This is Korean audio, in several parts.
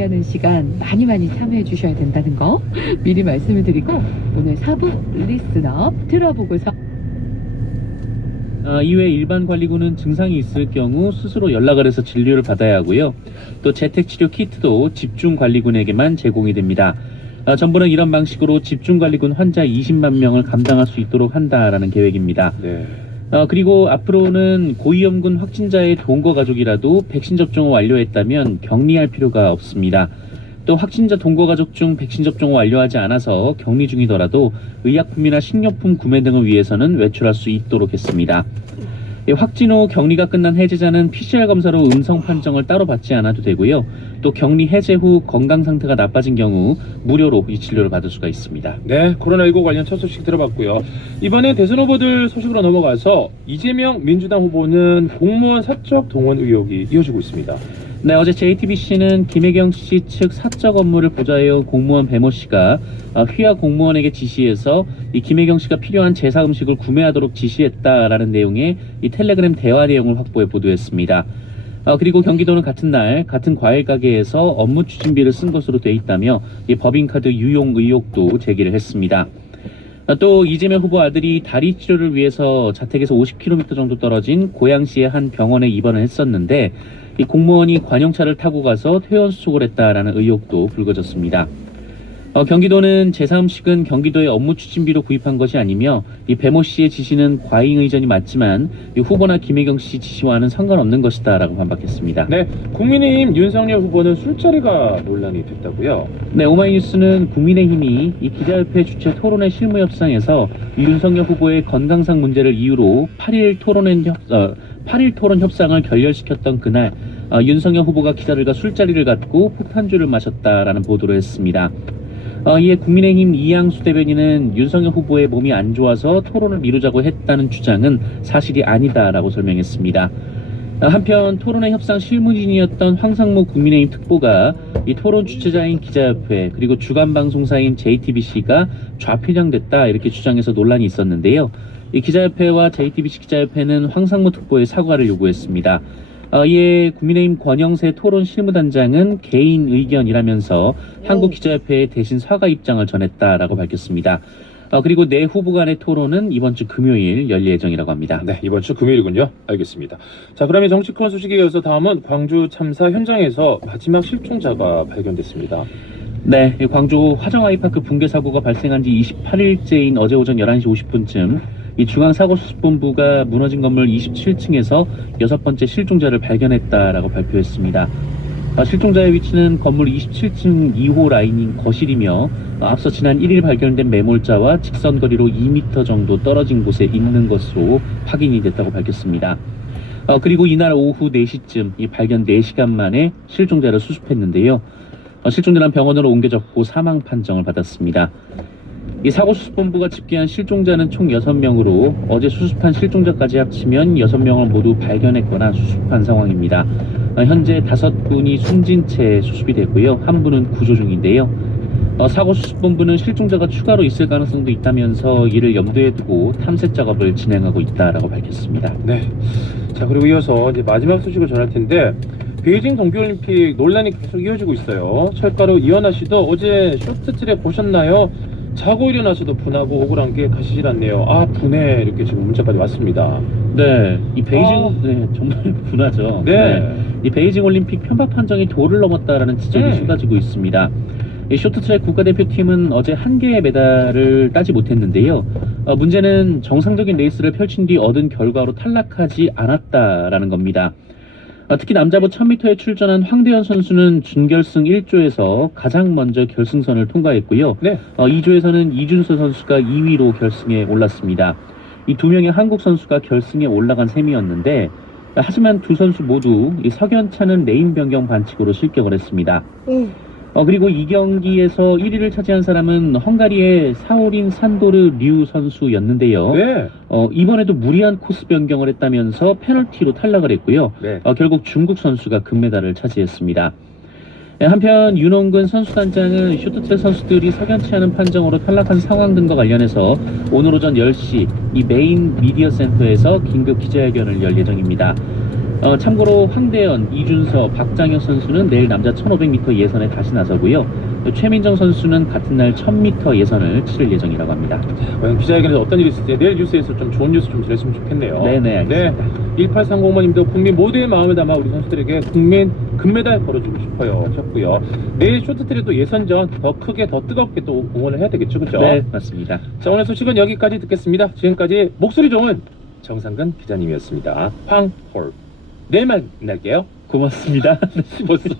이야기하는 시간 많이 참여해 주셔야 된다는 거 미리 말씀을 드리고 오늘 4부 리스너 들어보고서 이외 일반 관리군은 증상이 있을 경우 스스로 연락을 해서 진료를 받아야 하고요. 또 재택치료 키트도 집중관리군에게만 제공이 됩니다. 정부는 이런 방식으로 집중관리군 환자 20만 명을 감당할 수 있도록 한다라는 계획입니다. 네. 그리고 앞으로는 고위험군 확진자의 동거 가족이라도 백신 접종을 완료했다면 격리할 필요가 없습니다. 또 확진자 동거 가족 중 백신 접종을 완료하지 않아서 격리 중이더라도 의약품이나 식료품 구매 등을 위해서는 외출할 수 있도록 했습니다. 확진 후 격리가 끝난 해제자는 PCR 검사로 음성 판정을 따로 받지 않아도 되고요. 또 격리 해제 후 건강 상태가 나빠진 경우 무료로 이 진료를 받을 수가 있습니다. 네, 코로나19 관련 첫 소식 들어봤고요. 이번에 대선 후보들 소식으로 넘어가서 이재명 민주당 후보는 공무원 사적 동원 의혹이 이어지고 있습니다. 네, 어제 JTBC는 김혜경 씨 측 사적 업무를 보좌해온 공무원 배모 씨가 휘하 공무원에게 지시해서 이 김혜경 씨가 필요한 제사 음식을 구매하도록 지시했다라는 내용의 이 텔레그램 대화 내용을 확보해 보도했습니다. 그리고 경기도는 같은 날 같은 과일 가게에서 업무 추진비를 쓴 것으로 돼 있다며 이 법인카드 유용 의혹도 제기를 했습니다. 또 이재명 후보 아들이 다리 치료를 위해서 자택에서 50km 정도 떨어진 고양시의 한 병원에 입원을 했었는데 이 공무원이 관용차를 타고 가서 퇴원 수속을 했다라는 의혹도 불거졌습니다. 경기도는 제사음식은 경기도의 업무 추진비로 구입한 것이 아니며 이 배모 씨의 지시는 과잉 의전이 맞지만 이 후보나 김혜경 씨 지시와는 상관없는 것이다라고 반박했습니다. 네, 국민의힘 윤석열 후보는 술자리가 논란이 됐다고요? 네, 오마이뉴스는 국민의힘이 이 기자협회 주최 토론회 실무 협상에서 이 윤석열 후보의 건강상 문제를 이유로 8일 토론 협상을 결렬시켰던 그날 윤석열 후보가 기자들과 술자리를 갖고 폭탄주를 마셨다라는 보도를 했습니다. 이에 국민의힘 이양수 대변인은 윤석열 후보의 몸이 안 좋아서 토론을 미루자고 했다는 주장은 사실이 아니다라고 설명했습니다. 한편 토론회 협상 실무진이었던 황상무 국민의힘 특보가 이 토론 주최자인 기자협회 그리고 주간방송사인 JTBC가 좌편향됐다 이렇게 주장해서 논란이 있었는데요. 이 기자협회와 JTBC 기자협회는 황상무 특보의 사과를 요구했습니다. 이에 국민의힘 권영세 토론 실무단장은 개인 의견이라면서 한국기자협회에 대신 사과 입장을 전했다라고 밝혔습니다. 그리고 네 후보 간의 토론은 이번 주 금요일 열릴 예정이라고 합니다. 네, 이번 주 금요일이군요. 알겠습니다. 자, 그러면 정치권 소식에 이어서 다음은 광주 참사 현장에서 마지막 실종자가 발견됐습니다. 네, 광주 화정 아이파크 붕괴 사고가 발생한 지 28일째인 어제 오전 11시 50분쯤 이 중앙사고수습본부가 무너진 건물 27층에서 6번째 실종자를 발견했다라고 발표했습니다. 실종자의 위치는 건물 27층 2호 라인인 거실이며 앞서 지난 1일 발견된 매몰자와 직선거리로 2m 정도 떨어진 곳에 있는 것으로 확인이 됐다고 밝혔습니다. 그리고 이날 오후 4시쯤 이 발견 4시간 만에 실종자를 수습했는데요. 실종자는 병원으로 옮겨졌고 사망 판정을 받았습니다. 이 사고수습본부가 집계한 실종자는 총 6명으로 어제 수습한 실종자까지 합치면 6명을 모두 발견했거나 수습한 상황입니다. 현재 5분이 숨진 채 수습이 됐고요. 1분은 구조 중인데요. 사고수습본부는 실종자가 추가로 있을 가능성도 있다면서 이를 염두에 두고 탐색 작업을 진행하고 있다라고 밝혔습니다. 네. 자, 그리고 이어서 이제 마지막 소식을 전할 텐데 베이징 동계올림픽 논란이 계속 이어지고 있어요. 철가루 이현아 씨도 어제 쇼트트랙 보셨나요? 자고 일어나서도 분하고 억울한 게 가시질 않네요. 분해 이렇게 지금 문자까지 왔습니다. 네, 이 베이징 네, 정말 분하죠. 네. 이 베이징 올림픽 편파 판정이 도를 넘었다라는 지적이 쏟아지고 있습니다. 이 쇼트트랙 국가대표팀은 어제 한 개의 메달을 따지 못했는데요. 문제는 정상적인 레이스를 펼친 뒤 얻은 결과로 탈락하지 않았다라는 겁니다. 특히 남자부 1000m에 출전한 황대현 선수는 준결승 1조에서 가장 먼저 결승선을 통과했고요. 네. 2조에서는 이준서 선수가 2위로 결승에 올랐습니다. 이 두 명의 한국 선수가 결승에 올라간 셈이었는데 하지만 두 선수 모두 이 석연찮은 레인 변경 반칙으로 실격을 했습니다. 그리고 이 경기에서 1위를 차지한 사람은 헝가리의 사오린 산도르 류 선수였는데요. 네. 이번에도 무리한 코스 변경을 했다면서 페널티로 탈락을 했고요. 네. 결국 중국 선수가 금메달을 차지했습니다. 한편 윤홍근 선수단장은 쇼트트랙 선수들이 석연치 않은 판정으로 탈락한 상황 등과 관련해서 오늘 오전 10시 이 메인 미디어 센터에서 긴급 기자회견을 열 예정입니다. 참고로 황대현, 이준서, 박장혁 선수는 내일 남자 1500m 예선에 다시 나서고요. 최민정 선수는 같은 날 1000m 예선을 치를 예정이라고 합니다. 과연 기자회견에서 어떤 일이 있을지 내일 뉴스에서 좀 좋은 뉴스 좀 전했으면 좋겠네요. 네네, 알겠습니다. 1830번님도 국민 모두의 마음을 담아 우리 선수들에게 국민 금메달 걸어주고 싶어요 하셨고요. 내일 쇼트트랙도 예선전 더 크게 더 뜨겁게 또 응원을 해야 되겠죠, 그죠? 네, 맞습니다. 자, 오늘 소식은 여기까지 듣겠습니다. 지금까지 목소리 좋은 정상근 기자님이었습니다. 황홀. 내일 만날게요. 고맙습니다. 씹었어.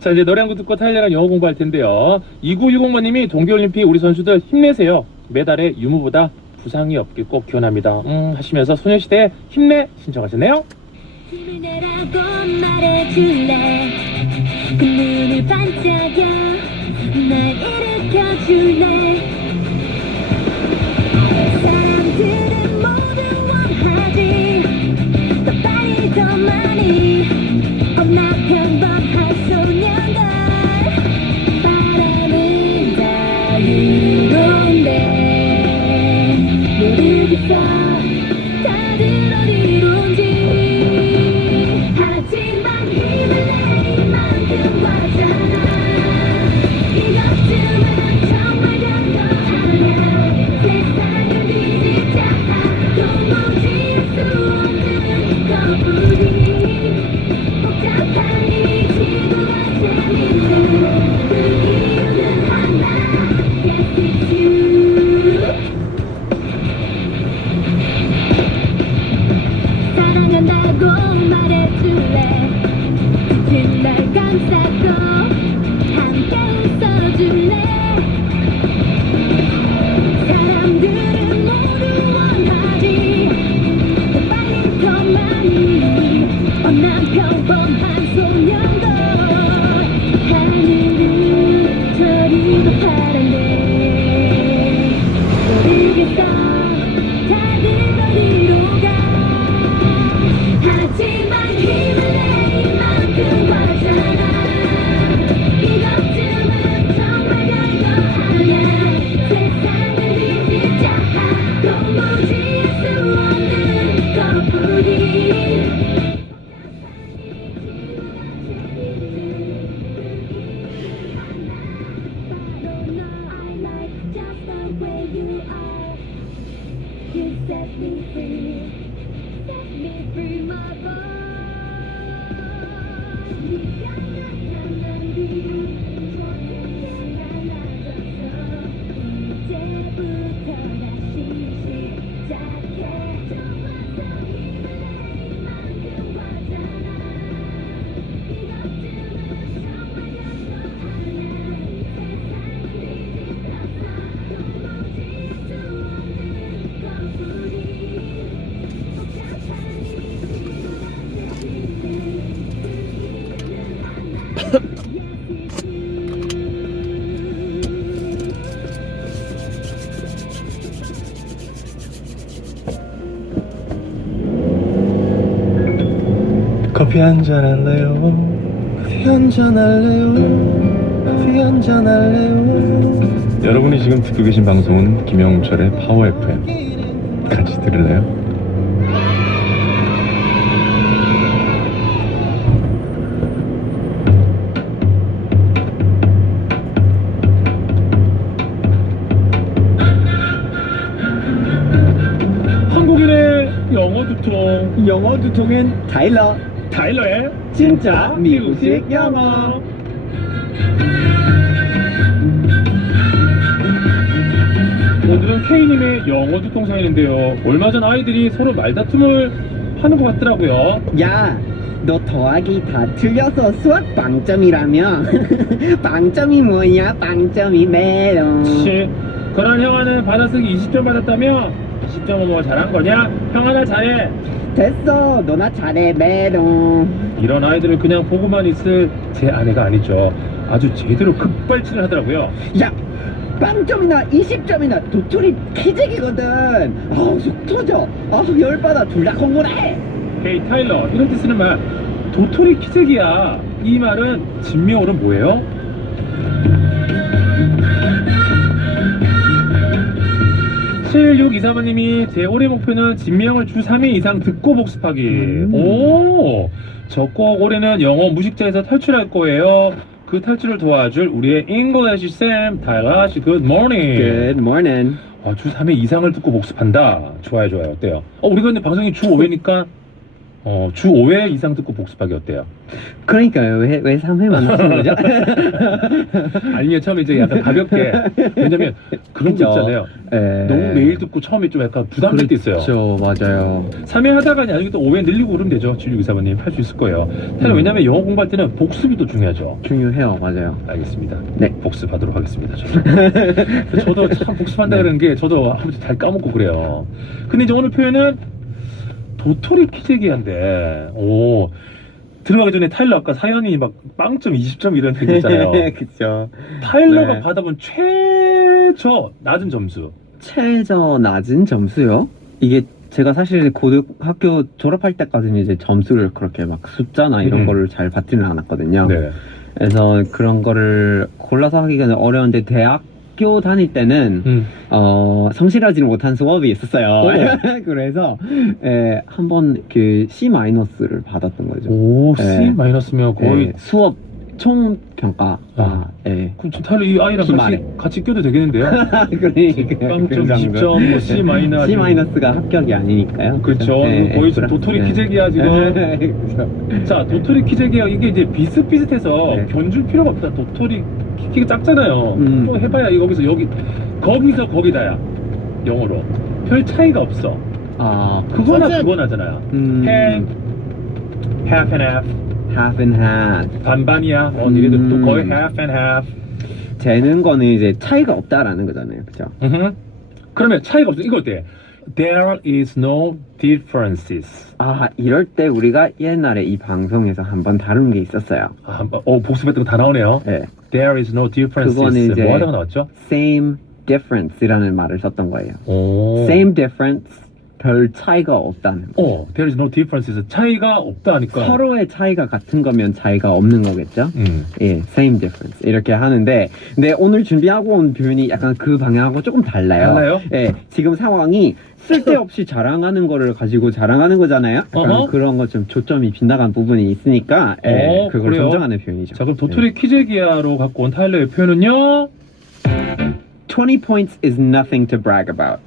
자, 이제 노래 한 곡 듣고 타일러랑 영어 공부할 텐데요. 2910번님이 동계올림픽 우리 선수들 힘내세요. 메달에 유무보다 부상이 없길 꼭 기원합니다. 하시면서 소녀시대 힘내 신청하셨네요. 힘을 내라고 말해줄래. 그 눈을 반짝여 날 일으켜줄래. 사람들은 모두 원하지 더 빨리 더 많이 없나 평범한 소년들. 바람은 자유로운데 모르겠어 다들 어디론지. 하지만 힘을 내 이만큼 가잖아. 이것쯤은 정말 별거 아니야. 세상을 뒤집자 도무지 수 없는 것뿐이. 복잡한 이 지구가 재밌는 그 이유는 하나. Yes, it's you. 사랑한다고 말해줄래. 지친 날 감싸고 함께 웃어줄래. 사람들은 모두 원하지 더 빨리 더 많이 난 평범한 소년도. 하늘은 저리도 파란데 모르겠어 다들 어디로 가. 하지만 힘을 내 이만큼 가잖아. 이것쯤은 정말 별거 아니야. 세상을 뒤집자 도무지 알 수 없는 것뿐이. You set me free, my boy. 네가 나타난 뒤 좋게 달라졌어. 이제부터 다시 시작해. 좋아서 힘을 내 이만큼 가잖아. 이것쯤은 정말 별거 아니야. 세상을 뒤집어서 도무지 알 수 없는 것뿐이. 복잡한 이 지구가 재밌는 그 이유는 하나. Yes, it's you. 커피 한잔 할래요? 커피 한잔 할래요? 커피 한잔 할래요? 여러분이 지금 듣고 계신 방송은 김영철의 파워 FM. 같이 들을래요? 한국인의 영어 두통. 영어 두통엔 타일러. 타일러의 진짜 미국식 영어. 오늘은 K님의 영어 두통 사연인데요. 얼마 전 아이들이 서로 말다툼을 하는 것 같더라고요. 야, 너 더하기 다 틀려서 수학 빵점이라며? 빵점이 뭐야? 빵점이 메롱. 치, 그런 형아는 받아쓰기 20점 받았다며? 10점은 뭐 잘한 거냐? 형아 나 잘해. 됐어, 너나 잘해 메롱. 이런 아이들을 그냥 보고만 있을 제 아내가 아니죠. 아주 제대로 급발진을 하더라고요. 야, 빵점이나 20점이나 도토리 키재기거든. 아우 속 터져. 아우 열받아. 둘 다 공부해. 헤이 타일러, 이런 데 쓰는 말 도토리 키재기야. 이 말은 진미호는 뭐예요? 7624번님이 제 올해 목표는 진명을 주 3회 이상 듣고 복습하기. 오, 저 꼭 올해는 영어 무식자에서 탈출할 거예요. 그 탈출을 도와줄 우리의 English 쌤 타일러 씨, good morning. Good morning. 주 3회 이상을 듣고 복습한다. 좋아요, 좋아요. 어때요? 우리가 근데 방송이 주 5회니까 주 5회 이상 듣고 복습하기 어때요? 그러니까요. 왜 3회만 하시는 거죠? 아니면 처음에 이제 약간 가볍게. 왜냐면 그런 거 그죠. 있잖아요. 예. 너무 매일 듣고 처음에 좀 약간 부담될 때 있어요. 그렇죠, 맞아요. 3회 하다가 나중에 또 5회 늘리고 그러면 되죠. 7624번님 할 수 있을 거예요. 사실 왜냐면 영어 공부할 때는 복습이 또 중요하죠. 중요해요, 맞아요. 알겠습니다. 네. 복습하도록 하겠습니다. 저도 참 복습한다 네. 그러는 게 저도 한 번씩 잘 까먹고 그래요. 근데 이제 오늘 표현은 도토리 키재기한데, 오, 들어가기 전에 타일러 아까 사연이 막 빵점 20점 이런 거 있잖아요. 그쵸. 타일러가 네. 받아본 최저 낮은 점수. 최저 낮은 점수요? 이게 제가 사실 고등학교 졸업할 때까지는 이제 점수를 그렇게 막 숫자나 이런 거를 잘 받지는 않았거든요. 네. 그래서 그런 거를 골라서 하기가 어려운데 대학교 다닐 때는 성실하지는 못한 수업이 있었어요. 그래서 한번 그 C-를 받았던 거죠. 오, 네. C 마이너스면 거의. 예, 수업 총 평가가 예. 그럼 지금 타일러 이 아이랑 기말에. 같이 껴도 되겠는데요? 그러니까 빵점 20점, 뭐 C 마이너스. C-가 합격이 아니니까요. 그렇죠. 예, 거의 예, 지금 도토리 예. 키재기야 지금. 그렇죠. 자, 도토리 키재기야 이게 이제 비슷비슷해서 네. 견줄 필요가 없다. 도토리 키가 작잖아요. 또 해봐야 거기서 거기서 거기다야. 영어로 별 차이가 없어. 아, 그거나 그거나잖아요. half and half, half and half. 반반이야. 니네들 또 거의 half and half. 재는 거는 이제 차이가 없다라는 거잖아요, 그죠? 그러면 차이가 없어. 이거 어때? There is no differences. 아, 이럴 때 우리가 옛날에 이 방송에서 한번 다룬 게 있었어요. 복습했던 거 다 나오네요. 네. There is no differences. 그거는 이제 뭐 하다가 나왔죠? same difference이라는 말을 썼던 거예요. 오. same difference, 별 차이가 없다는 거. There is no differences. 차이가 없다 하니까. 서로의 차이가 같은 거면 차이가 없는 거겠죠? 음. 예, same difference 이렇게 하는데, 근데 오늘 준비하고 온 표현이 약간 그 방향하고 조금 달라요. 달라요? 예, 지금 상황이 쓸데없이 자랑하는 거를 가지고 자랑하는 거잖아요. 약간 어허. 그런 거 좀 초점이 빗나간 부분이 있으니까, 예, 그걸 그래요? 정정하는 표현이죠. 자, 그럼 도토리 키재기야로 갖고 온 타일러의 표현은요? 20 points is nothing to brag about.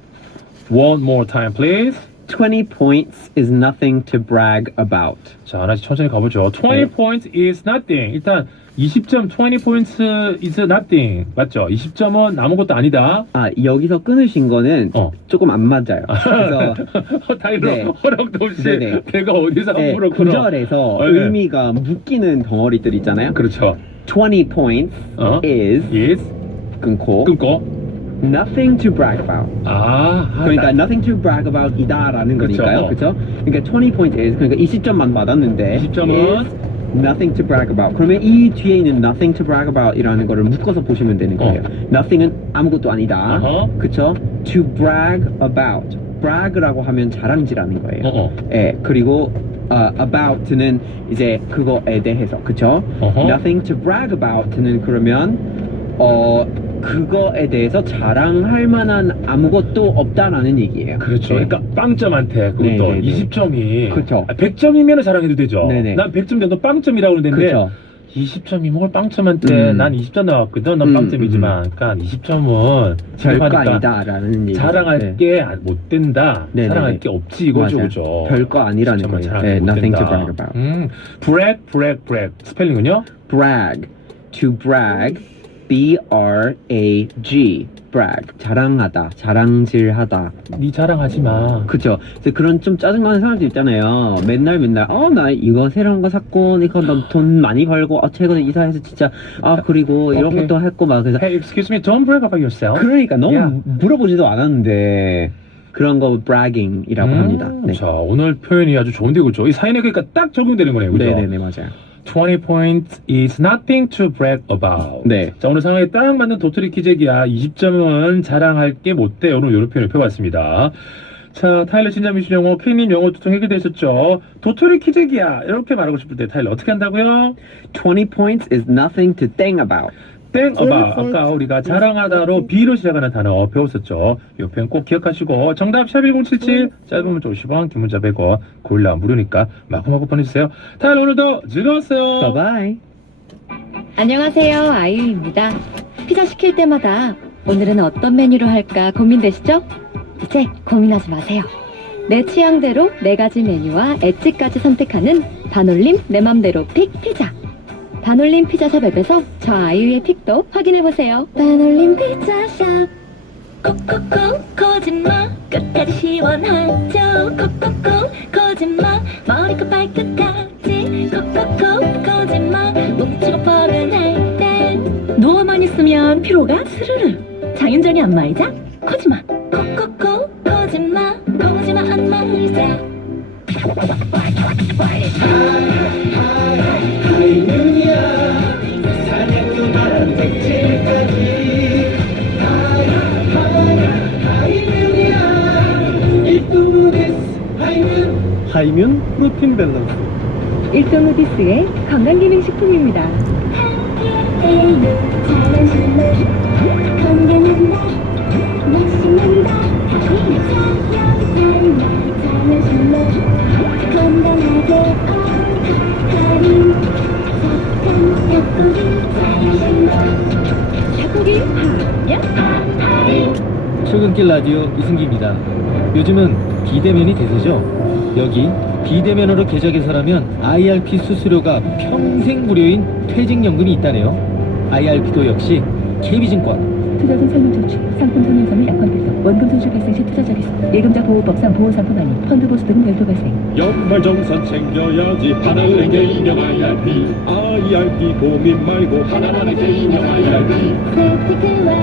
One more time, please. 20 points is nothing to brag about. 자, 하나씩 천천히 가보죠. 20 네. points is nothing. 일단 20점 20 points is nothing. 맞죠? 20점은 아무것도 아니다. 아, 여기서 끊으신 거는 조금 안 맞아요. 그래서 타일러 네. 허락도 없이 네네. 내가 어디서 네, 함부로 끊어. 구절에서 네. 의미가 묶이는 덩어리들 있잖아요. 그렇죠. 20 points is is 끊고 끊고 nothing to brag about. 그러니까 nothing to brag about 이다라는 그쵸. 거니까요. 그렇죠? 그러니까 20 points is 그러니까 20점만 받았는데 20점은 is nothing to brag about. 그러면 이 뒤에 있는 nothing to brag about 이라는 거를 묶어서 보시면 되는 거예요. nothing은 아무것도 아니다. 그렇죠? to brag about. brag라고 하면 자랑질하는 거예요. 예, 그리고 about는 이제 그거에 대해서, 그쵸? Nothing to brag about는 그러면 그거에 대해서 자랑할 만한 아무것도 없다라는 얘기예요. 그렇죠. 네. 그러니까 빵점한테 그것도 네네네. 20점이 그쵸. 100점이면 자랑해도 되죠. 네네. 난 100점인데 너 빵점이라고 그러는데 그쵸. 20점이 뭘 빵점한테 난 20점 나왔거든. 넌 빵점이지만 그러니까 20점은 별거 아니다라는 얘기. 자랑할 게 못 된다. 네네네. 자랑할 게 없지 이거죠. 맞아요. 그죠? 별거 아니라는 20점은 거예요. 자랑할 네, 게못 nothing to 된다. brag about. brag. 스펠링은요? brag. to brag. B-R-A-G. brag. 자랑하다. 자랑질하다. 네 자랑하지 마. 그쵸. 그래서 그런 좀 짜증나는 사람들 있잖아요. 맨날 나 이거 새로운 거 샀고, 이거 나 돈 많이 벌고, 최근에 이사해서 진짜, 그리고 이런 오케이. 것도 했고, 막, 그래서. Hey, excuse me, don't brag about yourself. 그러니까 너무 Yeah. 물어보지도 않았는데, 그런 거 bragging이라고 합니다. 네. 자, 오늘 표현이 아주 좋은데, 그죠? 이 사연에 그러니까 딱 적용되는 거네요, 그죠? 네네네, 맞아요. 20 points is nothing to brag about. 네. 자, 오늘 상황에 딱 맞는 도토리 키재기야. 20점은 자랑할 게 못 돼. 오늘 이런 표현을 펴봤습니다. 자, 타일러 진짜미션 영어, K님 영어 두통 해결되셨죠? 도토리 키재기야. 이렇게 말하고 싶을 때 타일러 어떻게 한다고요? 20 points is nothing to think about. 땡 about. 아까 우리가 자랑하다로 B로 시작하는 단어 배웠었죠. 이 표현 꼭 기억하시고 정답 샵1077 짧은 문자 50원 긴 문자 100원 고릴라 무료니까 마구마구 보내주세요. 다들 오늘도 즐거웠어요. 바이바이. 안녕하세요. 아이유입니다. 피자 시킬 때마다 오늘은 어떤 메뉴로 할까 고민되시죠? 이제 고민하지 마세요. 내 취향대로 4가지 메뉴와 엣지까지 선택하는 반올림 내 맘대로 픽 피자. 반올림 피자샵 앱에서 저 아이유의 픽도 확인해보세요. 반올림 피자샵. 콕콕콕 거짓말 끝까지 시원하죠. 콕콕콕 거짓말 머리끝 발끝까지 콕콕콕 거짓말 뭉치고 뻐근할 땐 누워만 있으면 피로가 스르르 장윤정이 안마의자 코지마 콕콕콕 거짓말 코지마 안마의자 하이면 프로틴 밸런스. 1등 후디스의 건강기능식품입니다. 닭고기 출근길 라디오 이승기입니다. 요즘은 비대면이 대세죠. 여기 비대면으로 계좌 개설하면 IRP 수수료가 평생 무료인 퇴직연금이 있다네요. IRP도 역시 KB증권. 투자금 설명 조치, 상품 손해점의 약관 필터, 원금 손실 발생 시 투자 자기소, 예금자 보호법상 보호상품 아닌 펀드 보수 등 별도 발생. 연말정산 챙겨야지 하나은행 개인형 IRP 고민 말고 하나만의 개인형 IRP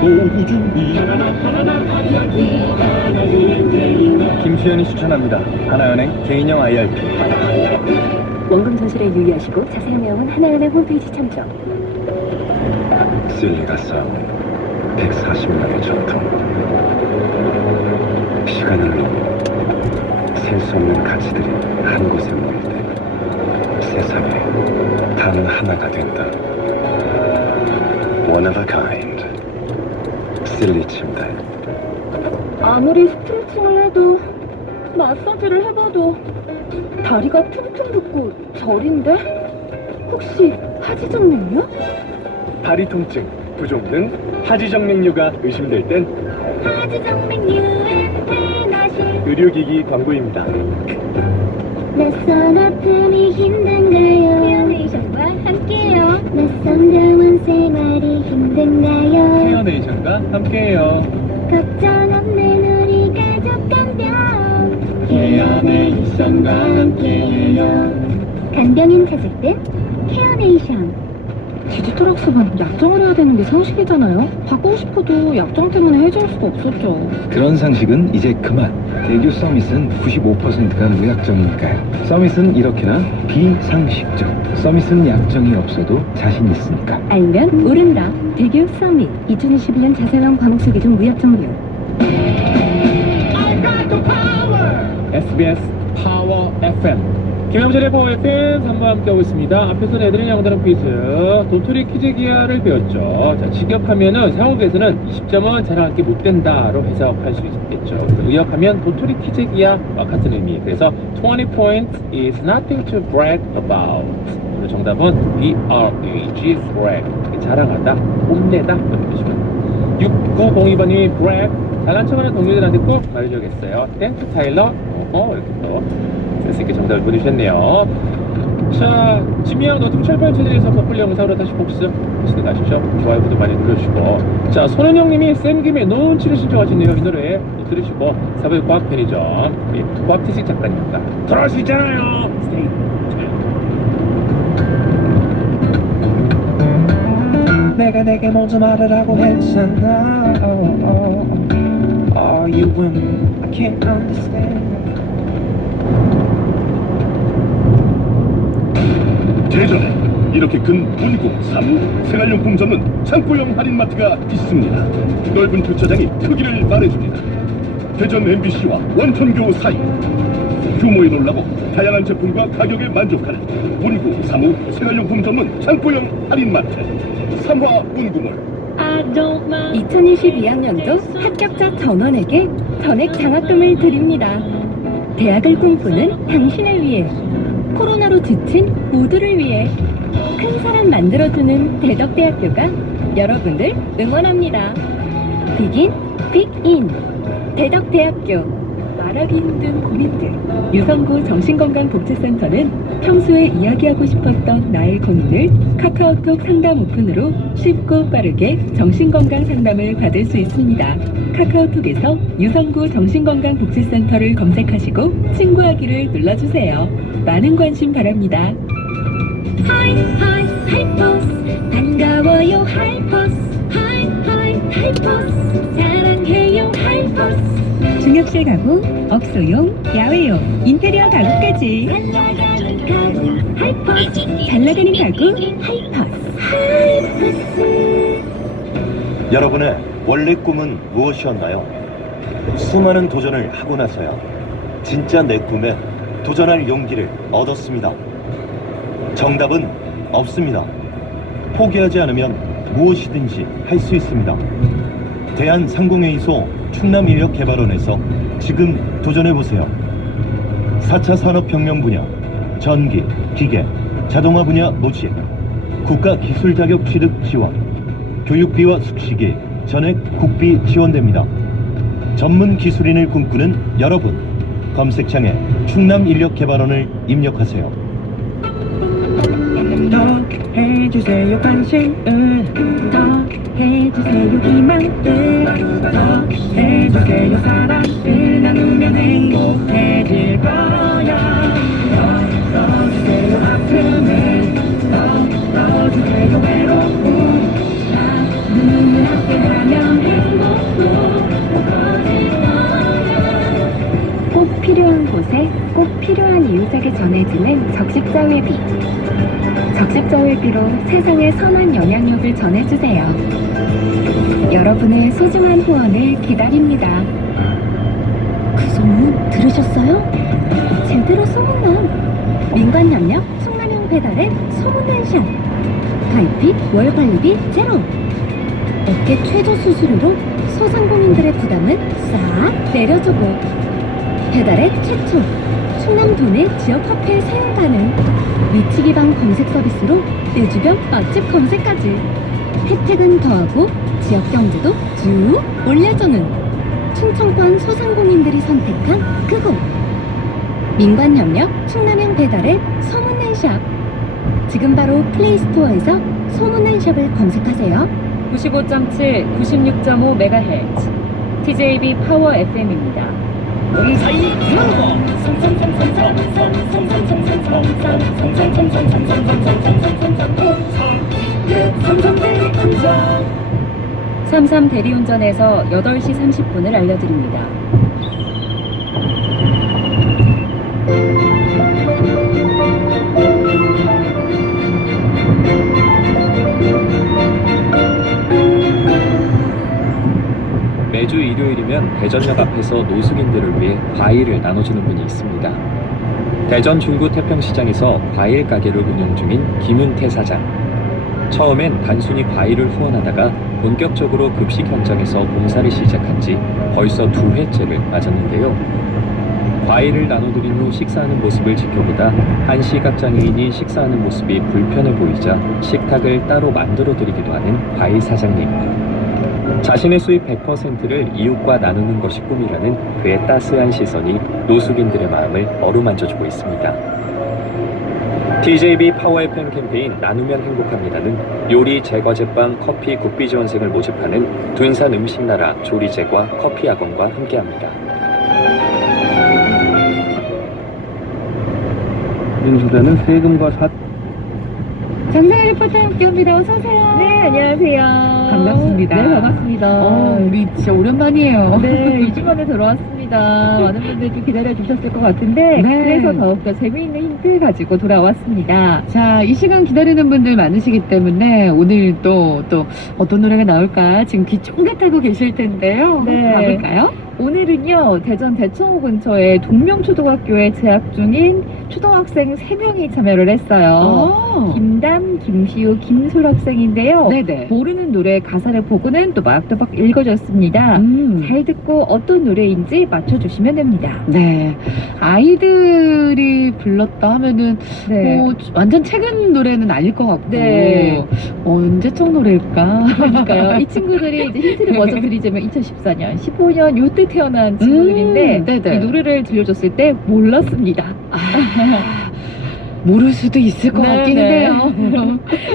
노후 준비 하나나 IRP 하나은행 개인형 김수현이 추천합니다. 하나은행 개인형 IRP. 원금 손실에 유의하시고 자세한 내용은 하나은행 홈페이지 참조. 실리가 쌓은 140년의 전통. 시간을 넘어 셀 수 없는 가치들이 한 곳에 모일 때 세상에 단 하나가 된다. One of a kind. 실리 침대. 아무리 스트레칭을 해도 마사지를 해봐도 다리가 퉁퉁 붓고 저린데? 혹시 하지정맥류? 다리 통증, 부종 등 하지정맥류가 의심될 땐 하지정맥류엔 나실 의료기기 광고입니다. 낯선 아픔이 힘든가요? 피어네이션과 함께요. 낯선 병원 생활이 힘든가요? 피어네이션과 함께해요. 걱정 없는 우리 가족 간병 피어네이션과 함께해요. 간병인 찾을 땐 케어네이션. 디지털학습은 약정을 해야 되는 게 상식이잖아요. 바꾸고 싶어도 약정 때문에 해줄 수가 없었죠. 그런 상식은 이제 그만. 대규 서밋은 95%가 무약정이니까요. 서밋은 이렇게나 비상식적. 서밋은 약정이 없어도 자신 있으니까. 알면 오른다. 대교 서밋 2021년 자세한 과목 기준 무약정료. SBS 파워 FM 김영철의 파워 FM 3부 함께하고 있습니다. 앞에서 내드린 영단어 퀴즈 도토리 퀴즈 기하를 배웠죠. 자, 직역하면은 상호에서는 20점은 자랑할 게 못 된다로 해석할 수 있겠죠. 그래서 의역하면 도토리 퀴즈 기하와 같은 의미. 그래서 20 points is nothing to brag about. 오늘 정답은 brag, brag. 자랑하다, 뽐내다 이렇게 보시면 6902번님이 brag 잘난 척하는 동료들한테 꼭 말해줘야겠어요. 땡크 타일러 이렇게 또 센스있게 정답을 보내주셨네요. 자, 지미양 너튜브 철판 채널에서 버플 영상으로 다시 복습 하시는 거 아시죠? 좋아요, 구독 많이 눌러주시고. 자, 손은영님이 센 김에 노은치를 신청하셨네요. 이 노래 또 들으시고. 사부의 과학 편의점 곽태식 작가님입니다. 돌아올 수 있잖아요. 스테이. 내가 내게 먼저 말하라고 했잖아. Are you women? I can't understand. 대전에 이렇게 근 문구, 사무, 생활용품 전문 창고형 할인마트가 있습니다. 넓은 주차장이 크기를 말해줍니다. 대전 MBC와 원천교 사이 규모에 놀라고 다양한 제품과 가격에 만족하는 문구, 사무, 생활용품 전문 창고형 할인마트 삼화 문구몰. 2022학년도 합격자 전원에게 전액 장학금을 드립니다. 대학을 꿈꾸는 당신을 위해, 코로나로 지친 모두를 위해 큰 사람 만들어주는 대덕대학교가 여러분들 응원합니다. 빅인, 빅인 대덕대학교. 말하기 힘든 고민들. 유성구 정신건강복지센터는 평소에 이야기하고 싶었던 나의 고민을 카카오톡 상담 오픈으로 쉽고 빠르게 정신건강 상담을 받을 수 있습니다. 카카오톡에서 유성구 정신건강복지센터를 검색하시고 친구하기를 눌러주세요. 많은 관심 바랍니다. 하이 하이 하이퍼스 반가워요 하이퍼스 하이 하이 하이퍼스 사랑해요 하이퍼스 중역실 가구, 업소용, 야외용, 인테리어 가구까지 잘 나가는 가구 하이퍼스 잘 나가는 가구 하이퍼스. 여러분의 원래 꿈은 무엇이었나요? 수많은 도전을 하고 나서야 진짜 내 꿈에 도전할 용기를 얻었습니다. 정답은 없습니다. 포기하지 않으면 무엇이든지 할 수 있습니다. 대한상공회의소 충남인력개발원에서 지금 도전해보세요. 4차 산업혁명 분야, 전기, 기계, 자동화 분야 모집, 국가기술 자격 취득 지원, 교육비와 숙식이 전액 국비 지원됩니다. 전문 기술인을 꿈꾸는 여러분, 검색창에 충남인력개발원을 입력하세요. 더 해주세요 관심을, 더 해주세요 희망을, 더 해주세요 사랑을. 나누면 행복해질 거야. 더 넣어주세요 아픔을, 더 넣어주세요 외로움. 나누면 함께하면 행복도 커질 거야. 꼭 필요한 곳에 꼭 필요한 이웃에게 전해지는 적십자회비. 적십자회비로 세상에 선한 영향력을 전해주세요. 여러분의 소중한 후원을 기다립니다. 그 소문 들으셨어요? 제대로 소문남. 민관협력 충남형 배달의 소문난 샵. 가입비 월 관리비 제로. 업계 최저 수수료로 소상공인들의 부담은 싹 내려주고, 배달의 최초 충남 도내 지역 화폐 사용 가능. 위치 기반 검색 서비스로 내 주변 맛집 검색까지. 혜택은 더하고 지역 경제도 쭉 올려주는 충청권 소상공인들이 선택한 그곳. 민관협력 충남형 배달의 소문난 샵. 지금 바로 플레이스토어에서 소문난 샵을 검색하세요. 95.7, 96.5MHz TJB 파워 FM입니다. 삼삼 대리운전에서 8시 30분을 알려드립니다. 매주 일요일이면 대전역 앞에서 노숙인들을 위해 과일을 나눠주는 분이 있습니다. 대전 중구 태평시장에서 과일 가게를 운영 중인 김은태 사장. 처음엔 단순히 과일을 후원하다가 본격적으로 급식 현장에서 봉사를 시작한 지 벌써 2회째를 맞았는데요. 과일을 나눠드린 후 식사하는 모습을 지켜보다 한 시각장애인이 식사하는 모습이 불편해 보이자 식탁을 따로 만들어드리기도 하는 과일 사장님. 자신의 수입 100%를 이웃과 나누는 것이 꿈이라는 그의 따스한 시선이 노숙인들의 마음을 어루만져주고 있습니다. TJB 파워 FM 캠페인 나누면 행복합니다는 요리, 제과, 제빵, 커피, 국비 지원생을 모집하는 둔산 음식나라 조리제과 커피학원과 함께합니다. 민주대는 세금과 장사의 리포터 함께합니다. 어서오세요. 네, 안녕하세요. 반갑습니다. 네, 반갑습니다. 우리 진짜 오랜만이에요. 네, 2주 만에 돌아왔습니다. 많은 분들이 좀 기다려주셨을 것 같은데 네. 그래서 더욱더 재미있는 힌트 가지고 돌아왔습니다. 자, 이 시간 기다리는 분들 많으시기 때문에 오늘 또 어떤 노래가 나올까 지금 귀 쫑긋하고 계실 텐데요. 네. 한번 가볼까요? 오늘은요, 대전 대청호 근처의 동명초등학교에 재학 중인 초등학생 3명이 참여를 했어요. 김담, 김시우, 김솔 학생인데요. 네네. 모르는 노래 가사를 보고는 또박또박 읽어줬습니다. 잘 듣고 어떤 노래인지 맞춰주시면 됩니다. 네. 아이들이 불렀다 하면은 네. 뭐 완전 최근 노래는 아닐 것 같고 네. 언제적 노래일까? 그러니까요. 이 친구들이 이제 힌트를 먼저 드리자면 2014년, 15년 요때 태어난 친구들인데 네네. 이 노래를 들려줬을 때 몰랐습니다. 모를 수도 있을 것 같긴 네네. 해요.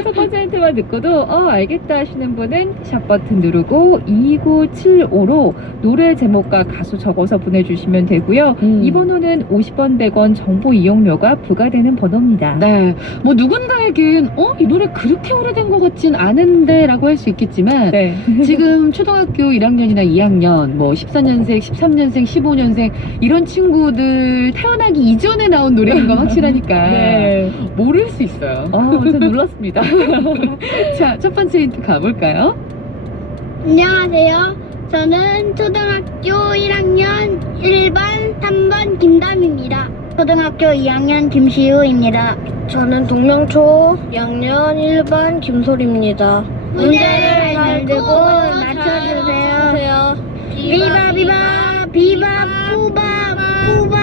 첫 번째 힌트만 듣고도 알겠다 하시는 분은 샵 버튼 누르고 2975로 노래 제목과 가수 적어서 보내주시면 되고요. 이 번호는 50원 100원 정보 이용료가 부과되는 번호입니다. 네. 뭐 누군가에겐 이 노래 그렇게 오래된 것 같진 않은데 라고 할 수 있겠지만 네. 지금 초등학교 1학년이나 2학년 뭐 14년생, 13년생, 15년생 이런 친구들 태어나기 이전에 나온 노래인 건 확실하니까 네. 모를 수 있어요. 저 놀랐습니다. 자, 첫 번째 힌트 가볼까요? 안녕하세요. 저는 초등학교 1학년 1번, 3번 김담입니다. 초등학교 2학년 김시우입니다. 저는 동명초 2학년 1반 김솔입니다. 문제를 잘 듣고 맞춰주세요. 비바 비바 비바 뿌바 뿌바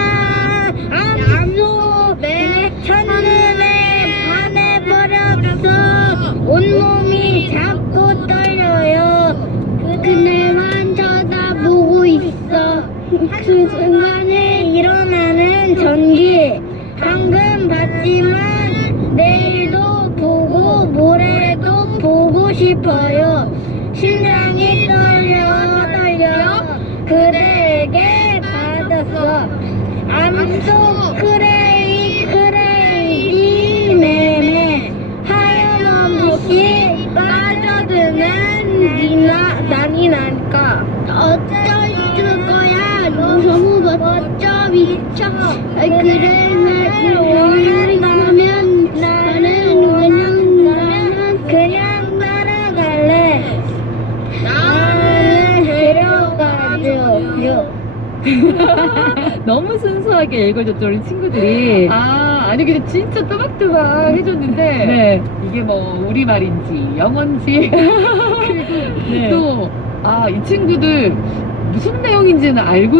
암소 내 첫눈에 반해버렸어. 온몸이 자꾸 떨려요. 그늘만 쳐다보고 있어. 그 순간에 일어나는 전기. 방금 봤지만 내일도 보고 모레도 보고 싶어요. 심장이 떨려 그대에게 받았어. 암속 크레이지 매매 하얀 옷이 빠져드는 난이 날까. 어쩔 거야. 너무 멋져 미쳐. 그래 원하면 나는 그냥 따라갈래. 나를 데려가줘요. 너무 순수하게 읽어줬죠, 우리 친구들이. 아니 근데 진짜 또박또박 해줬는데 네. 이게 뭐 우리말인지 영어인지 그리고 네. 또 이 친구들 무슨 내용인지는 알고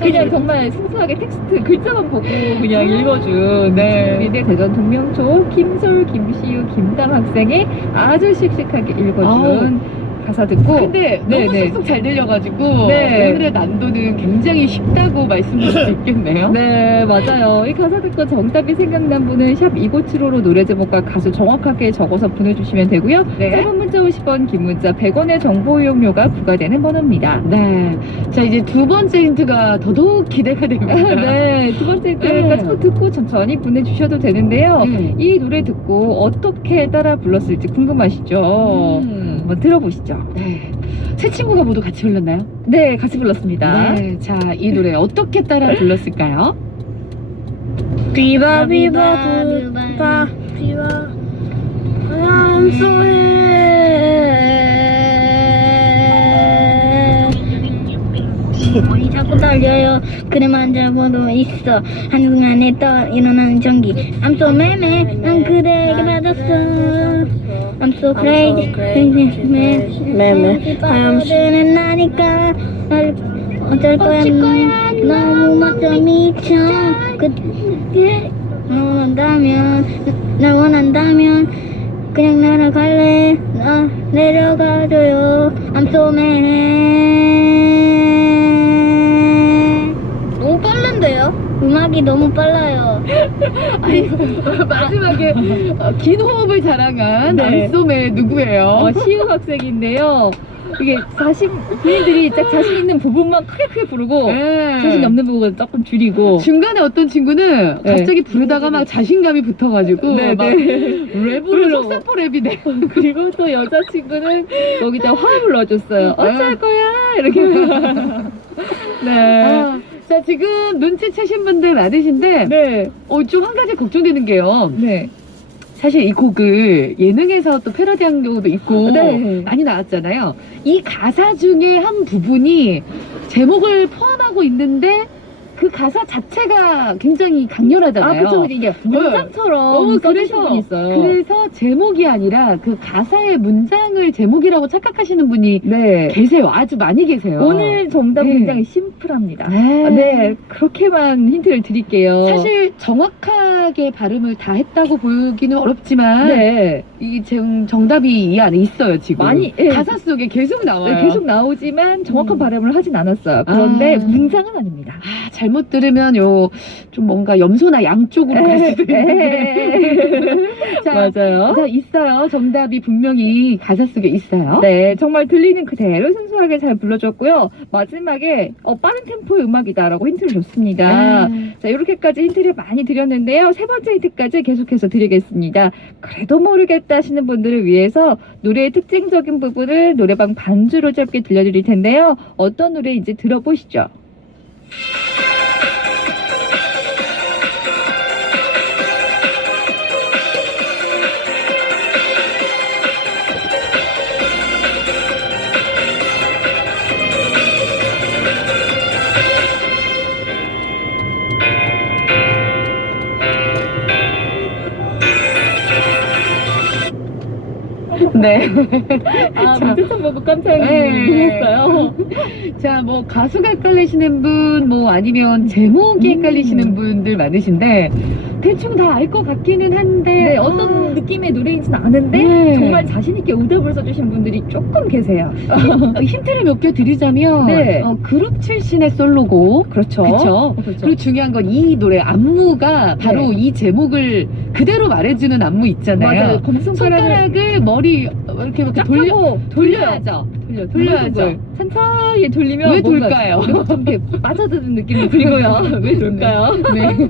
그냥 정말 순수하게 텍스트 글자만 보고 그냥 읽어준 친구인데 대전 동명초 김솔, 김시우, 김담 학생이 아주 씩씩하게 읽어준 가사 듣고 근데 너무 네. 쏙쏙 잘 들려가지고 네. 오늘의 난도는 굉장히 쉽다고 말씀드릴 수 있겠네요. 네, 맞아요. 이 가사 듣고 정답이 생각난 분은 샵 2975로 노래 제목과 가수 정확하게 적어서 보내주시면 되고요. 네. 짧은 문자 50원, 긴 문자 100원의 정보 이용료가 부과되는 번호입니다. 네. 자 이제 두 번째 힌트가 더더욱 기대가 됩니다. 네, 두 번째 힌트까지 듣고 천천히 보내주셔도 되는데요. 이 노래 듣고 어떻게 따라 불렀을지 궁금하시죠? 한번 들어보시죠. 네. 세 친구가 모두 같이 불렀나요? 네, 같이 불렀습니다. 네. 자, 이 노래 어떻게 따라 불렀을까요? 비바 비바 비바 비바 암소에 몸이 자꾸 떨려요. 그래만 잡아도 있어. 한순간에 떠 일어나는 전기. I'm so 매매 난 그대에게 받았어. I'm so crazy 매매 하염수는 나니까 날 어쩔 거야. 너무 멋져 미쳐. 날 원한다면 그냥 날아갈래. 나 내려가줘요. I'm so mad. 너무 빠른데요? 음악이 너무 빨라요. 아니, 마지막에 긴 호흡을 자랑한 네. 암소매 누구예요? 시우 학생인데요. 이게 본인들이 딱 자신 있는 부분만 크게 부르고 네. 자신 없는 부분은 조금 줄이고 중간에 어떤 친구는 네. 갑자기 부르다가 막 자신감이 붙어가지고 네, 막 네. 랩을 속사포 랩이네. 그리고 또 여자친구는 거기다 화음을 넣어줬어요. 어쩔 거야 이렇게. 네. 자 지금 눈치채신 분들 많으신데 네. 좀 한 가지 걱정되는 게요. 네. 사실 이 곡을 예능에서 또 패러디한 경우도 있고 네. 많이 나왔잖아요. 이 가사 중에 한 부분이 제목을 포함하고 있는데 그 가사 자체가 굉장히 강렬하잖아요. 그쵸. 이게 문장처럼 써주신 분이 있어요. 그래서 제목이 아니라 그 가사의 문장을 제목이라고 착각하시는 분이 네. 계세요. 아주 많이 계세요. 오늘 정답은 네. 굉장히 심플합니다. 네, 그렇게만 힌트를 드릴게요. 사실 정확하게 발음을 다 했다고 보기는 어렵지만 네. 이 지금 정답이 이 안에 있어요. 지금 많이, 가사 속에 계속 나와요. 네, 계속 나오지만 정확한 발음을 하진 않았어요. 그런데 문장은 아닙니다. 잘못 들으면 좀 뭔가 염소나 양 쪽으로 갈 수도 있는데. 맞아요. 자, 있어요. 정답이 분명히 가사 속에 있어요. 네, 정말 들리는 그대로 순수하게 잘 불러줬고요. 마지막에 빠른 템포의 음악이다라고 힌트를 줬습니다. 자, 이렇게까지 힌트를 많이 드렸는데요. 세 번째 힌트까지 계속해서 드리겠습니다. 그래도 모르겠다 하시는 분들을 위해서 노래의 특징적인 부분을 노래방 반주로 짧게 들려드릴 텐데요. 어떤 노래인지 들어보시죠. 네. 문제점 보고 깜짝 네. 놀랐어요. 자, 뭐 가수가 헷갈리시는 분, 뭐 아니면 제목이 헷갈리시는 분들 많으신데 대충 다 알 것 같기는 한데 네, 어떤 느낌의 노래인지는 아는데 네. 정말 자신 있게 오답을 써주신 분들이 조금 계세요. 힌트를 몇 개 드리자면 네. 그룹 출신의 솔로곡. 그렇죠. 그렇죠. 그리고 중요한 건 이 노래 안무가 바로 네. 이 제목을 그대로 말해주는 안무 있잖아요. 맞아요. 손가락을 머리 이렇게 돌려야죠. 돌려야죠. 천천히 돌리면 왜 뭔가 돌까요? 좀 이렇게 빠져드는 느낌이 들고요. 왜 돌까요? 네.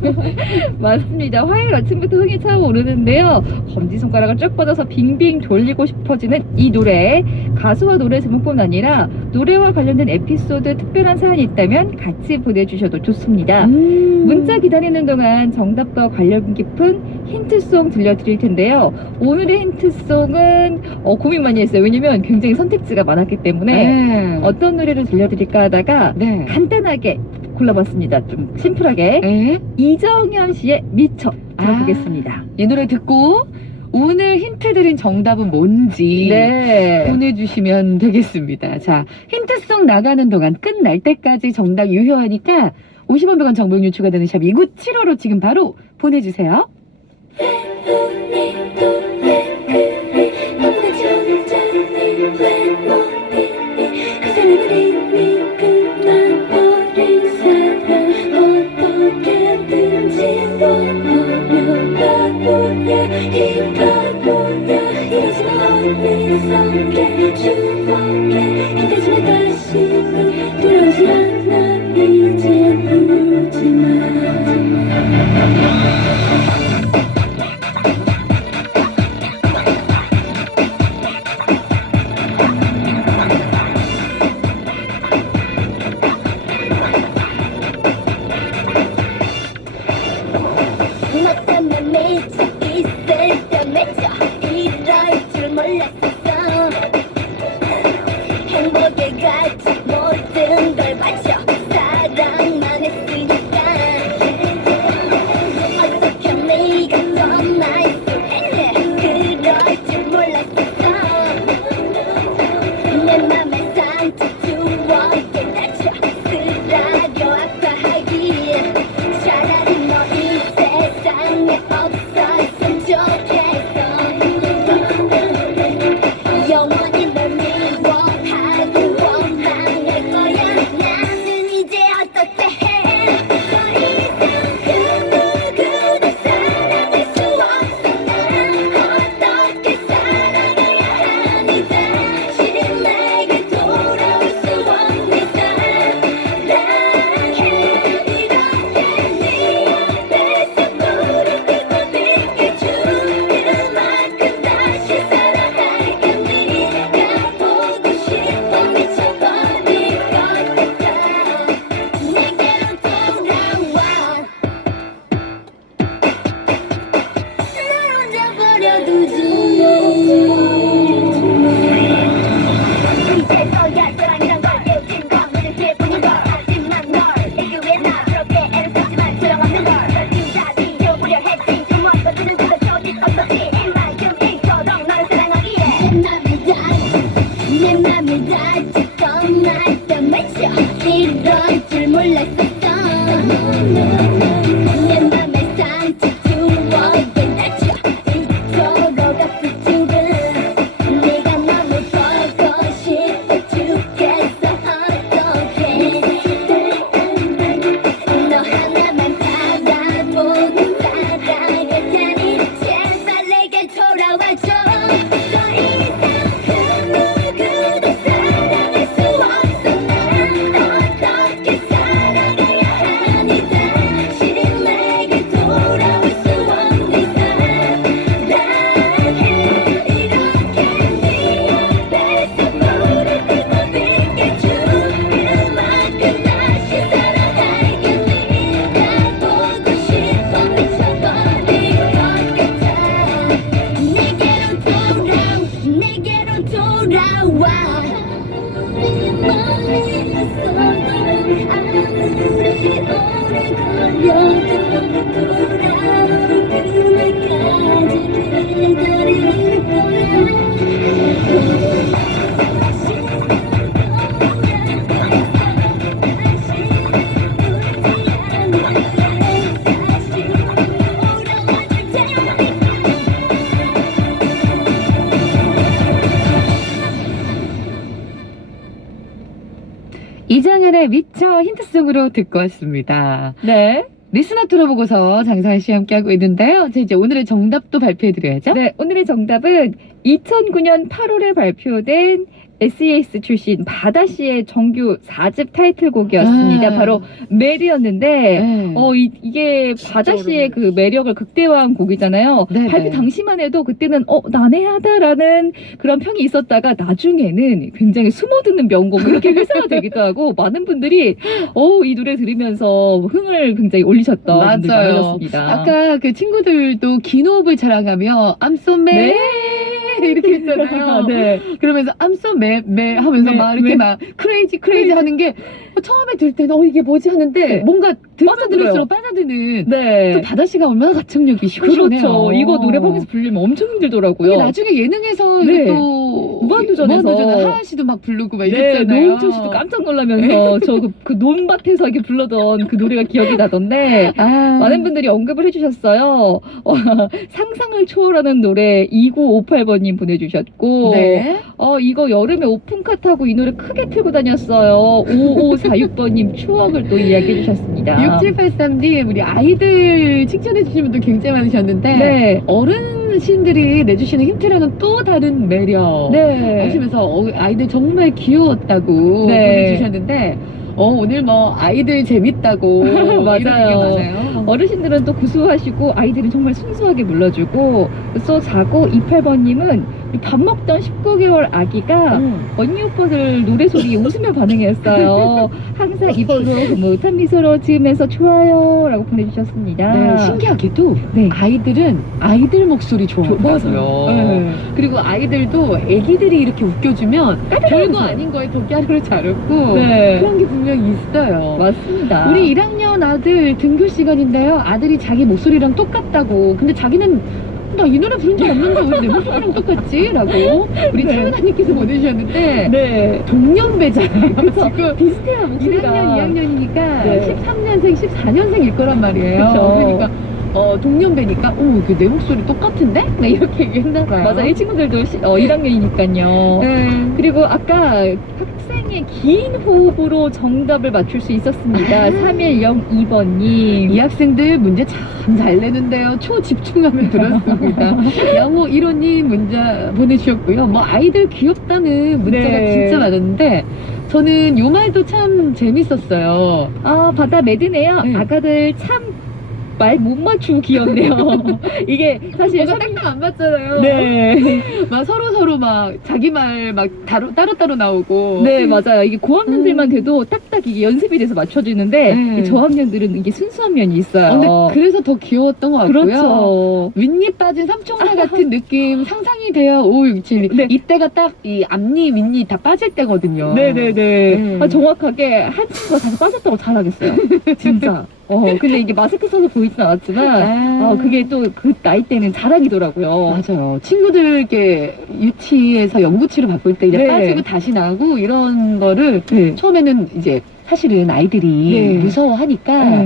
맞습니다. 화요일 아침부터 흥이 차오르는데요. 검지손가락을 쭉 뻗어서 빙빙 돌리고 싶어지는 이 노래. 가수와 노래 제목뿐 아니라 노래와 관련된 에피소드 특별한 사연이 있다면 같이 보내주셔도 좋습니다. 문자 기다리는 동안 정답과 관련 깊은 힌트송 들려드릴 텐데요. 오늘의 힌트송은 고민 많이 했어요. 왜냐면 굉장히 선택지가 많았기 때문에 어떤 노래를 들려드릴까 하다가 간단하게 골라봤습니다. 좀 심플하게. 이정현 씨의 미쳐 들어보겠습니다. 이 노래 듣고 오늘 힌트 드린 정답은 뭔지 보내주시면 되겠습니다. 자, 힌트송 나가는 동안 끝날 때까지 정답 유효하니까 50원 100원 정보용료 추가되는 샵 2975로 지금 바로 보내주세요. 돌아오지 않아 이제 울지 마. 이제서야 사랑이란 걸 깨우친 건 모든 기분인 걸 맘을 다치 떠날 때만 이럴 줄 몰랐었어 내 맘에 상처 주워도 다쳐 이토록 아플 줄은 네가 너무 보고 싶어 죽겠어 어떡해 너 하나만 바라보는 사랑을 테니 제발 내게 돌아와줘 더 이상 그 누구도 사랑할 수 없어 난 어떻게 살아가야 하니 다시 내게 돌아올 수 없는 이상 사랑해 이렇게 네 앞에서 불을 끄고 비켜줄 그만큼 다시 사랑할게 네가 보고 싶어 미쳐버릴 것 같아 내게로 돌아와 우리 멀리 있어도 아무리 오래 걸려도 돌아올 그날까지 기다릴 거야 이장현의 미쳐 힌트송으로 듣고 왔습니다. 네. 리스너 들어보고서 장사연 씨 함께하고 있는데요. 자, 이제 오늘의 정답도 발표해드려야죠. 네, 오늘의 정답은 2009년 8월에 발표된 SES 출신 바다씨의 정규 4집 타이틀곡이었습니다. 아. 바로 멜이었는데 네. 이게 바다씨의 그 매력을 극대화한 곡이잖아요. 네네. 발표 당시만 해도 그때는 난해하다라는 그런 평이 있었다가 나중에는 굉장히 숨어드는 명곡 이렇게 회사가 되기도 하고 많은 분들이 이 노래 들으면서 흥을 굉장히 올리셨던 분들이 맞아요. 많았습니다. 아까 그 친구들도 기노업을 자랑하며 I'm so mad 이렇게 했잖아요. 네. 그러면서 I'm so mad 하면서 네, 막 이렇게 네. 막 크레이지 하는 게 처음에 들을 때는 이게 뭐지 하는데 네. 뭔가 들면 빠져들어요. 들을수록 빠져드는 네. 또 바다씨가 얼마나 가창력이 시원해요. 그렇죠. 이거 노래방에서 부르면 엄청 힘들더라고요. 이게 나중에 예능에서 네. 이게 또 무한도전에서 하하 씨도 막 부르고 막 네, 이랬잖아요. 노홍철 씨도 깜짝 놀라면서 저 그 논밭에서 이렇게 불러던 그 노래가 기억이 나던데 많은 분들이 언급을 해주셨어요. 상상을 초월하는 노래 2958번님 보내주셨고 네. 이거 여름에 오픈카 타고 이 노래 크게 틀고 다녔어요. 5546번님 추억을 또 이야기해 주셨습니다. 6783님 우리 아이들 칭찬해 주신 분도 굉장히 많으셨는데 네. 어른신들이 내주시는 힌트랑은 또 다른 매력 네. 하시면서 아이들 정말 귀여웠다고 네. 보내주셨는데 오늘 뭐 아이들 재밌다고 맞아요. 이런 얘기 많아요. 어르신들은 또 구수하시고 아이들은 정말 순수하게 불러주고 또 4928번님은 밥 먹던 19개월 아기가 언니 오빠들 노래 소리에 웃으며 반응했어요. 항상 입으로 흐뭇한 미소로 지으면서 좋아요 라고 보내주셨습니다. 네, 신기하게도 네. 아이들은 아이들 목소리 좋아하고요. 네. 그리고 아이들도 애기들이 이렇게 웃겨주면 별거 아닌 거에 도끼하루를 잘 웃고 네. 그런 게 분명히 있어요. 맞습니다. 우리 1학년 아들 등교 시간인데요. 아들이 자기 목소리랑 똑같다고. 근데 자기는 나 이 노래 부른 적 없는데 왜 내 목소리랑 똑같지? 라고 우리 네. 최은아님께서 보내주셨는데 네. 동년배잖아요. 지금 비슷해요 목소리가. 1학년, 2학년이니까 네. 13년생, 14년생일 거란 말이에요. 그쵸. 그러니까 동년배니까 내 목소리 똑같은데? 네, 이렇게 얘기했나 봐요. 맞아, 이 친구들도 1학년이니까요. 네. 그리고 아까 학생의 긴 호흡으로 정답을 맞출 수 있었습니다. 3102번님. 이 학생들 문제 참 잘 내는데요. 초집중하면 들었습니다. 양호 1호님 문자 보내주셨고요. 뭐 아이들 귀엽다는 문자가 네. 진짜 많았는데 저는 요 말도 참 재밌었어요. 바다 매드네요. 네. 아가들 참 말 못 맞추고 귀엽네요. 이게 사실 뭔가 딱딱 안 맞잖아요. 네. 막 서로 막 자기 말 막 따로 나오고. 네, 맞아요. 이게 고학년들만 돼도 딱딱 이게 연습이 돼서 맞춰지는데 네. 이 저학년들은 이게 순수한 면이 있어요. 근데 그래서 더 귀여웠던 것 같고요. 그렇죠. 윗니 빠진 삼총사 같은 느낌 상상이 돼요. 5567. 네. 이때가 딱 이 앞니, 윗니 다 빠질 때거든요. 네네네. 네. 정확하게 한 친구가 다시 빠졌다고 잘하겠어요. 진짜. 근데 이게 마스크 써서 보이진 않았지만 그게 또 그 나이 때는 자랑이더라고요. 맞아요. 친구들 이렇게 유치에서 연구치료 바꿀 때 이제 네. 빠지고 다시 나오고 이런 거를 네. 처음에는 이제 사실은 아이들이 네. 무서워하니까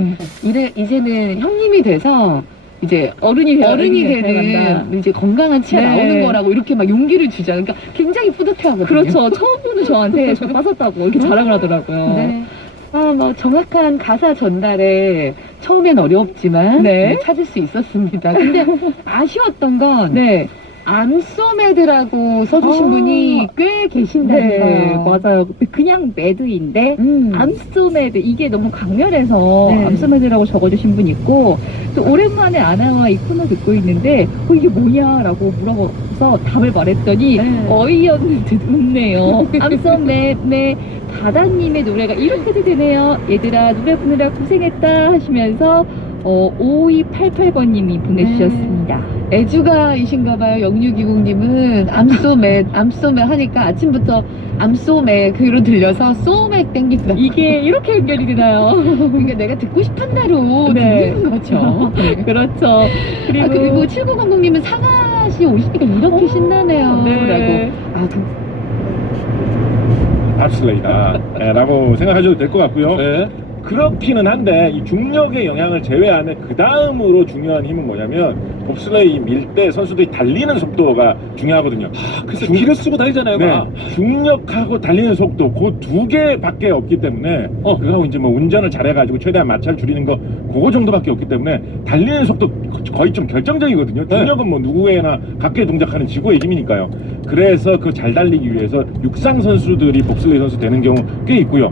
이제는 형님이 돼서 이제 어른이 되는 이제 건강한 치아 네. 나오는 거라고 이렇게 막 용기를 주잖아요. 그러니까 굉장히 뿌듯해하거든요. 그렇죠. 처음 보는 저한테 저도 빠졌다고 이렇게 자랑을 하더라고요. 네. 뭐 정확한 가사 전달에 처음엔 어렵지만 네. 찾을 수 있었습니다. 근데 아쉬웠던 건 네. 암소매드라고 써주신 분이 꽤 계신다는 네, 거. 맞아요. 그냥 매드인데 암소매드 이게 너무 강렬해서 네. 암소매드라고 적어주신 분 있고 또 오랜만에 아나와 이 코너 듣고 있는데 이게 뭐냐라고 물어봐서 답을 말했더니 네. 어이없는 듯 웃네요. 암소매매 바다님의 노래가 이렇게도 되네요. 얘들아 노래 부르느라 고생했다 하시면서 5288번님이 보내주셨습니다. 애주가이신가봐요. 0620님은 암소매 하니까 아침부터 암소매 그로 들려서 소맥 땡긴다. 이게 이렇게 연결이 되나요? 그러니까 내가 듣고 싶은 대로 네. 듣는 거죠. 그렇죠. 그리고 7900님은 상하씨 오시니까 이렇게 신나네요. 네. 라고. 밥슬레이다 라고 생각하셔도 될 것 같고요. 네. 그렇기는 한데 이 중력의 영향을 제외하면 그 다음으로 중요한 힘은 뭐냐면 봅슬레이 밀 때 선수들이 달리는 속도가 중요하거든요. 그래서 기를 쓰고 다니잖아요. 네, 막. 중력하고 달리는 속도 그 두 개밖에 없기 때문에 그거하고 이제 뭐 운전을 잘해가지고 최대한 마찰 줄이는 거 그거 정도밖에 없기 때문에 달리는 속도 거의 좀 결정적이거든요. 중력은 뭐 누구에나 각계 동작하는 지구의 힘이니까요. 그래서 그 잘 달리기 위해서 육상 선수들이 봅슬레이 선수 되는 경우 꽤 있고요.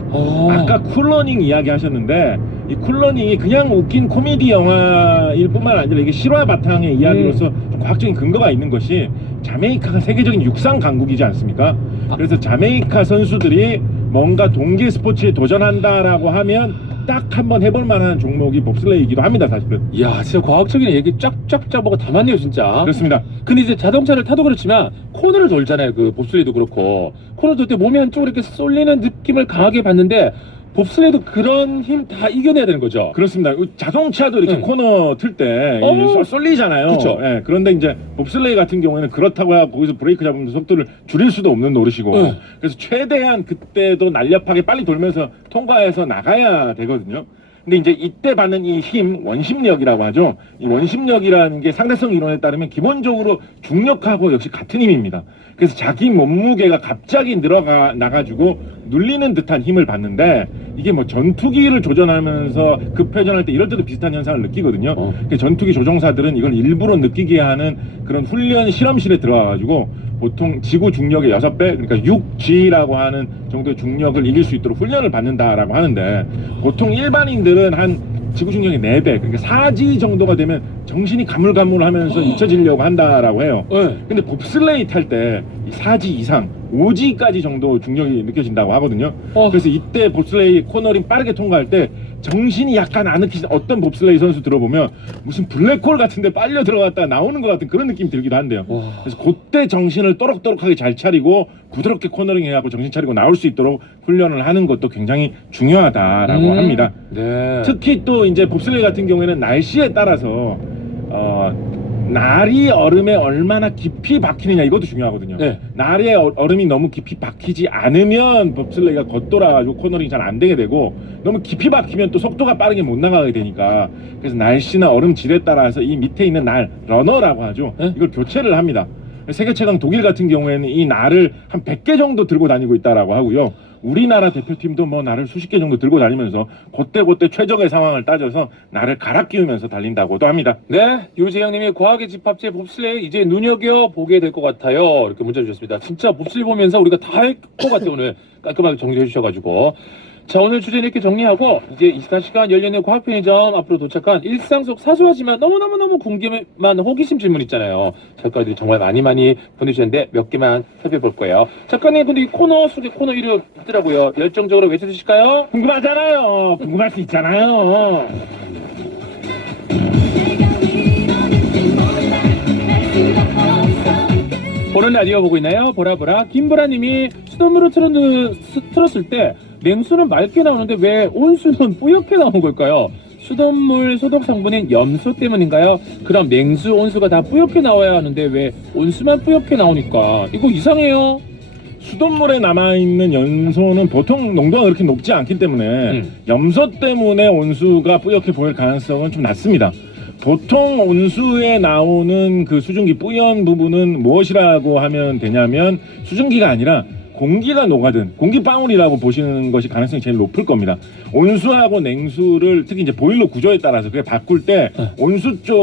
아까 쿨러닝 이야기 하셨는데 이 쿨러닝이 그냥 웃긴 코미디 영화일 뿐만 아니라 이게 실화 바탕의 이야기로서 좀 과학적인 근거가 있는 것이 자메이카가 세계적인 육상 강국이지 않습니까? 그래서 자메이카 선수들이 뭔가 동계 스포츠에 도전한다라고 하면 딱 한번 해볼 만한 종목이 봅슬레이이기도 합니다, 사실은. 이야, 진짜 과학적인 얘기 쫙쫙쫙 뭐가 다 맞네요, 진짜. 그렇습니다. 근데 이제 자동차를 타도 그렇지만 코너를 돌잖아요. 그 봅슬레이도 그렇고 코너 돌 때 몸이 한쪽으로 이렇게 쏠리는 느낌을 강하게 받는데 봅슬레이도 그런 힘 다 이겨내야 되는 거죠. 그렇습니다. 자동차도 이렇게 코너 틀 때 쏠리잖아요. 그쵸. 예, 그런데 이제 봅슬레이 같은 경우에는 그렇다고 해서 거기서 브레이크 잡으면서 속도를 줄일 수도 없는 노릇이고 그래서 최대한 그때도 날렵하게 빨리 돌면서 통과해서 나가야 되거든요. 근데 이제 이때 받는 이 힘, 원심력이라고 하죠. 이 원심력이라는 게 상대성 이론에 따르면 기본적으로 중력하고 역시 같은 힘입니다. 그래서 자기 몸무게가 갑자기 나가지고 눌리는 듯한 힘을 받는데 이게 뭐 전투기를 조전하면서 급회전할 때 이럴 때도 비슷한 현상을 느끼거든요. 그러니까 전투기 조종사들은 이걸 일부러 느끼게 하는 그런 훈련 실험실에 들어가가지고 보통 지구 중력의 6배, 그러니까 6G라고 하는 정도의 중력을 이길 수 있도록 훈련을 받는다라고 하는데 보통 일반인들은 한 지구 중력의 4배, 그러니까 4G 정도가 되면 정신이 가물가물하면서 잊혀지려고 한다라고 해요. 근데 봅슬레이 탈 때 4G 이상, 5G까지 정도 중력이 느껴진다고 하거든요. 그래서 이때 봅슬레이 코너링 빠르게 통과할 때 정신이 약간 아늑히 어떤 봅슬레이 선수 들어보면 무슨 블랙홀 같은데 빨려 들어갔다 나오는 것 같은 그런 느낌이 들기도 한대요. 그래서 그때 정신을 또록또록하게 잘 차리고 부드럽게 코너링 해갖고 정신 차리고 나올 수 있도록 훈련을 하는 것도 굉장히 중요하다라고 합니다. 네. 특히 또 이제 봅슬레이 같은 경우에는 날씨에 따라서 날이 얼음에 얼마나 깊이 박히느냐 이것도 중요하거든요. 날에 얼음이 너무 깊이 박히지 않으면 봅슬레이가 겉돌아가지고 코너링이 잘 안 되게 되고 너무 깊이 박히면 또 속도가 빠르게 못 나가게 되니까 그래서 날씨나 얼음 질에 따라서 이 밑에 있는 날 러너라고 하죠. 이걸 교체를 합니다. 세계 최강 독일 같은 경우에는 이 날을 한 100개 정도 들고 다니고 있다라고 하고요. 우리나라 대표팀도 뭐 날을 수십 개 정도 들고 다니면서 그때 최적의 상황을 따져서 날을 갈아 끼우면서 달린다고도 합니다. 네, 유재영님이 과학의 집합체 봅슬레이 이제 눈여겨보게 될 것 같아요. 이렇게 문자 주셨습니다. 진짜 봅슬레이 보면서 우리가 다 할 것 같아요. 오늘 깔끔하게 정리해 주셔가지고. 자, 오늘 주제는 이렇게 정리하고 이제 24시간 열려있는 과학 편의점 앞으로 도착한 일상 속 사소하지만 너무너무 궁금한 호기심 질문 있잖아요. 작가들이 정말 많이 보내주셨는데 몇 개만 살펴볼 거예요. 작가님, 근데 이 코너 속에 코너 이름 있더라고요. 열정적으로 외쳐주실까요? 궁금하잖아요. 궁금할 수 있잖아요. 보는 라디오 보고 있나요? 보라보라. 김보라님이 수돗물을 틀었을 때 냉수는 맑게 나오는데 왜 온수는 뿌옇게 나온 걸까요? 수돗물 소독 성분인 염소 때문인가요? 그럼 냉수, 온수가 다 뿌옇게 나와야 하는데 왜 온수만 뿌옇게 나오니까 이거 이상해요. 수돗물에 남아있는 염소는 보통 농도가 그렇게 높지 않기 때문에 염소 때문에 온수가 뿌옇게 보일 가능성은 좀 낮습니다. 보통 온수에 나오는 그 수증기 뿌연 부분은 무엇이라고 하면 되냐면 수증기가 아니라 공기가 녹아든 공기방울이라고 보시는 것이 가능성이 제일 높을 겁니다. 온수하고 냉수를 특히 이제 보일러 구조에 따라서 그게 바꿀 때 온수 쪽